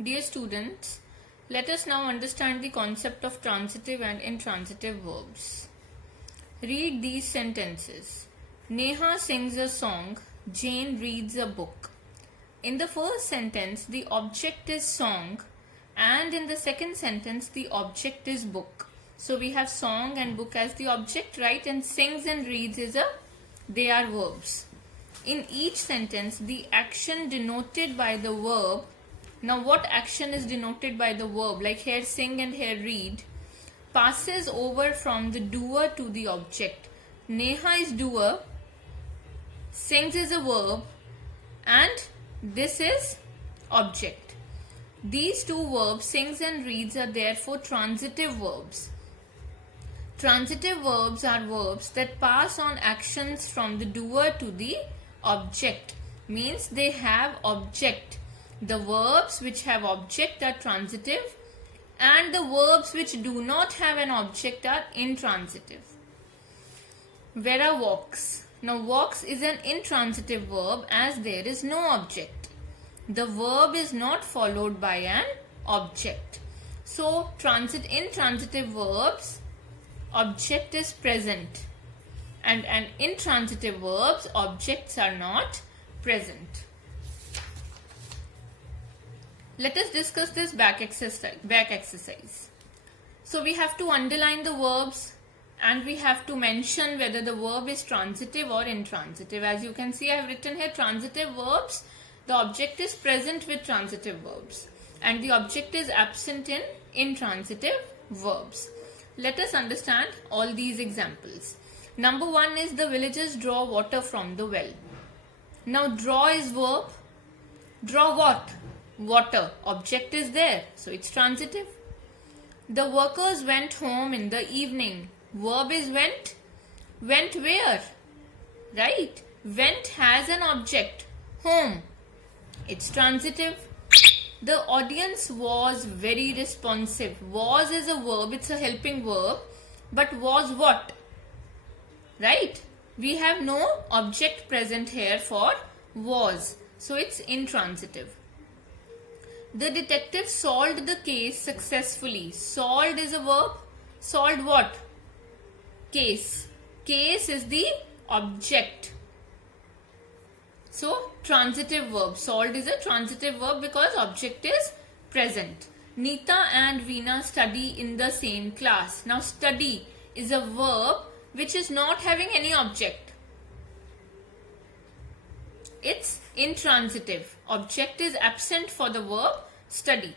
Dear students, let us now understand the concept of transitive and intransitive verbs. Read these sentences. Neha sings a song, Jane reads a book. In the first sentence, the object is song, and in the second sentence, the object is book. So we have song and book as the object, right? And sings and reads they are verbs. In each sentence, the action denoted by the verb. Now, what action is denoted by the verb? Like here sing and here read. Passes over from the doer to the object. Neha is doer, sings is a verb, and this is object. These two verbs, sings and reads, are therefore transitive verbs. Transitive verbs are verbs that pass on actions from the doer to the object. Means they have object. The verbs which have object are transitive, and the verbs which do not have an object are intransitive. Vera walks. Now walks is an intransitive verb as there is no object. The verb is not followed by an object. So intransitive verbs, object is present, and intransitive verbs, objects are not present. Let us discuss this back exercise. So we have to underline the verbs and we have to mention whether the verb is transitive or intransitive. As you can see, I have written here transitive verbs. The object is present with transitive verbs and the object is absent in intransitive verbs. Let us understand all these examples. Number one is the villagers draw water from the well. Now draw is verb. Draw what? Water. Object is there, so it's transitive. The workers went home in the evening. Verb is went. Went where? Right? Went has an object. Home. It's transitive. The audience was very responsive. Was is a verb, it's a helping verb. But was what? Right? We have no object present here for was. So it's intransitive. The detective solved the case successfully. Solved is a verb. Solved what? Case. Case is the object. So, transitive verb. Solved is a transitive verb because object is present. Neeta and Veena study in the same class. Now, study is a verb which is not having any object. It's intransitive. Object is absent for the verb study.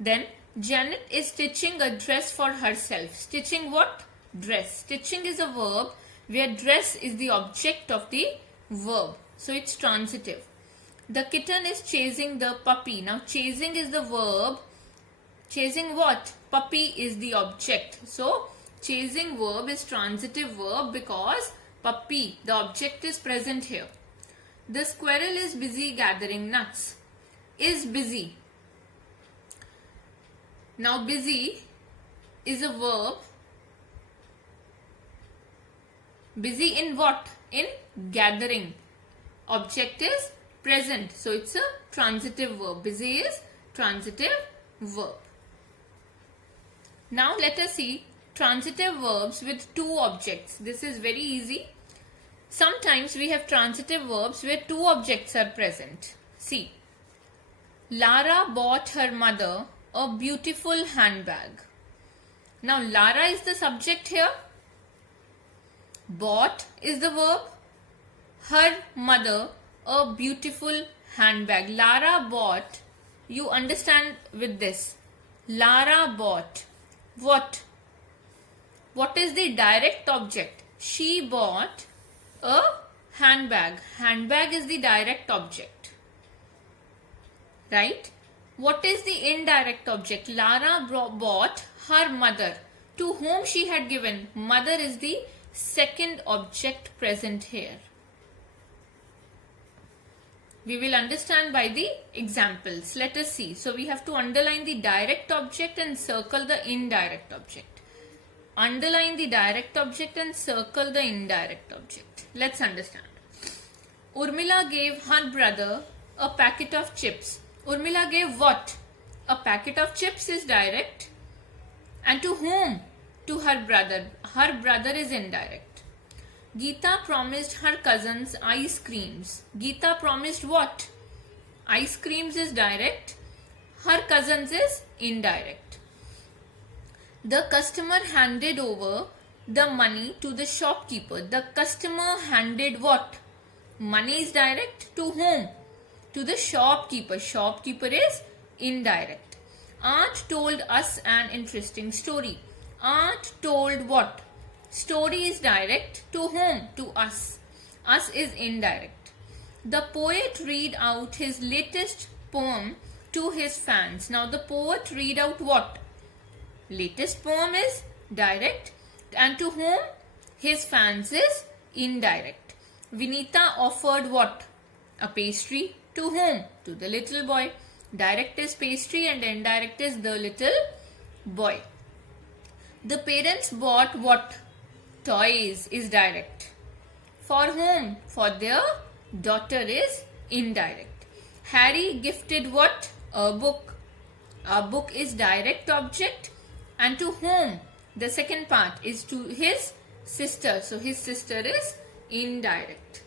Then, Janet is stitching a dress for herself. Stitching what? Dress. Stitching is a verb where dress is the object of the verb. So it's transitive. The kitten is chasing the puppy. Now chasing is the verb. Chasing what? Puppy is the object. So chasing verb is transitive verb because puppy, the object, is present here. The squirrel is busy gathering nuts. Is busy. Now busy is a verb. Busy in what? In gathering. Object is present. So it's a transitive verb. Busy is transitive verb. Now let us see transitive verbs with two objects. This is very easy. Sometimes we have transitive verbs where two objects are present. See. Lara bought her mother a beautiful handbag. Now Lara is the subject here. Bought is the verb. Her mother a beautiful handbag. Lara bought. You understand with this. Lara bought. What? What is the direct object? She bought a handbag. Handbag is the direct object. Right? What is the indirect object? Lara bought her mother. To whom she had given. Mother is the second object present here. We will understand by the examples. Let us see. So we have to underline the direct object and circle the indirect object. Underline the direct object and circle the indirect object. Let's understand. Urmila gave her brother a packet of chips. Urmila gave what? A packet of chips is direct. And to whom? To her brother. Her brother is indirect. Geeta promised her cousins ice creams. Geeta promised what? Ice creams is direct. Her cousins is indirect. The customer handed over the money to the shopkeeper. The customer handed what? Money is direct. To whom? To the shopkeeper. Shopkeeper is indirect. Aunt told us an interesting story. Aunt told what? Story is direct. To whom? To us. Us is indirect. The poet read out his latest poem to his fans. Now the poet read out what? Latest poem is direct. And to whom? His fans is indirect. Vinita offered what? A pastry. To whom? To the little boy. Direct is pastry and indirect is the little boy. The parents bought what? Toys is direct. For whom? For their daughter is indirect. Harry gifted what? A book. A book is direct object. And to whom? The second part is to his sister. So his sister is indirect.